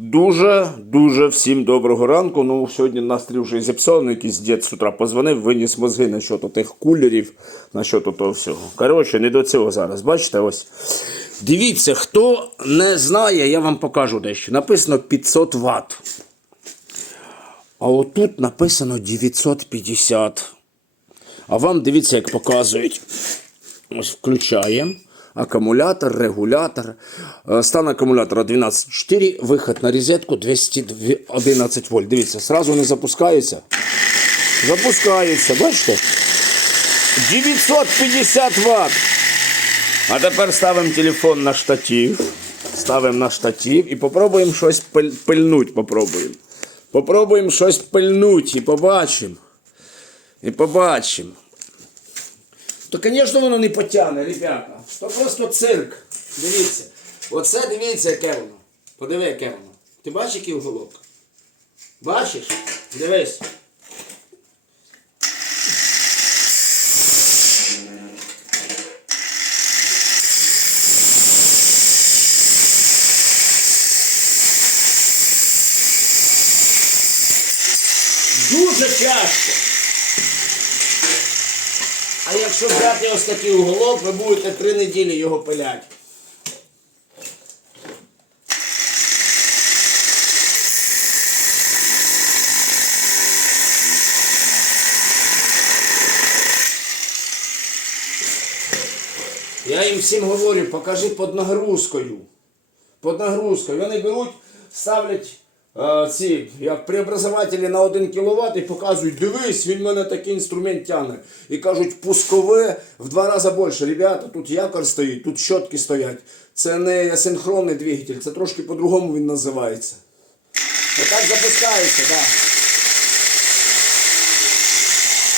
Дуже-дуже всім доброго ранку. Ну, сьогодні настрій вже зіпсований, якийсь дід з утра позвонив, виніс мозги на що тих кулерів, на що того всього. Коротше, не до цього зараз. Бачите, ось. Дивіться, хто не знає, я вам покажу дещо. Написано 500 Вт. А отут написано 950. А вам дивіться, як показують. Ось включаємо. Акумулятор, регулятор. Е, Стан акумулятора 12,4, виход на розетку 211 вольт. Дивіться, сразу не запускається. Запускається, бачите? 950 Вт. А тепер ставимо телефон на штатив. Ставимо на штатив і попробуємо щось пиль- пильнуть. Попробуємо. Попробуємо щось пильнуть і побачимо. І побачимо. То, звісно, воно не потягне, ребята. То просто цирк. Дивіться. Оце дивіться, яке воно. Подиви, яке воно. Ти бачиш, який уголок? Бачиш? Дивись. Дуже тяжко. А якщо взяти ось такий уголок, ви будете три неділі його пиляти. Я їм всім говорю, покажи під нагрузкою. Під нагрузкою. Вони беруть, ставлять ці як преобразователі на 1 кВт і показують, дивись, він мене такий інструмент тягне. І кажуть, пускове в два рази більше. Ребята, тут якор стоїть, тут щотки стоять. Це не синхронний двигатель, це трошки по-другому він називається. Отак запускається, так. Да.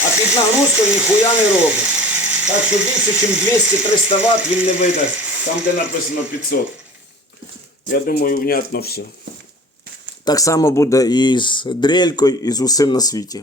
А під нагрузкою ніхуя не робить. Так що більше, ніж 200-300 Вт він не видасть. Там, де написано 500. Я думаю, внятно все. Так само буде і з дрелькою, і з усім на світі.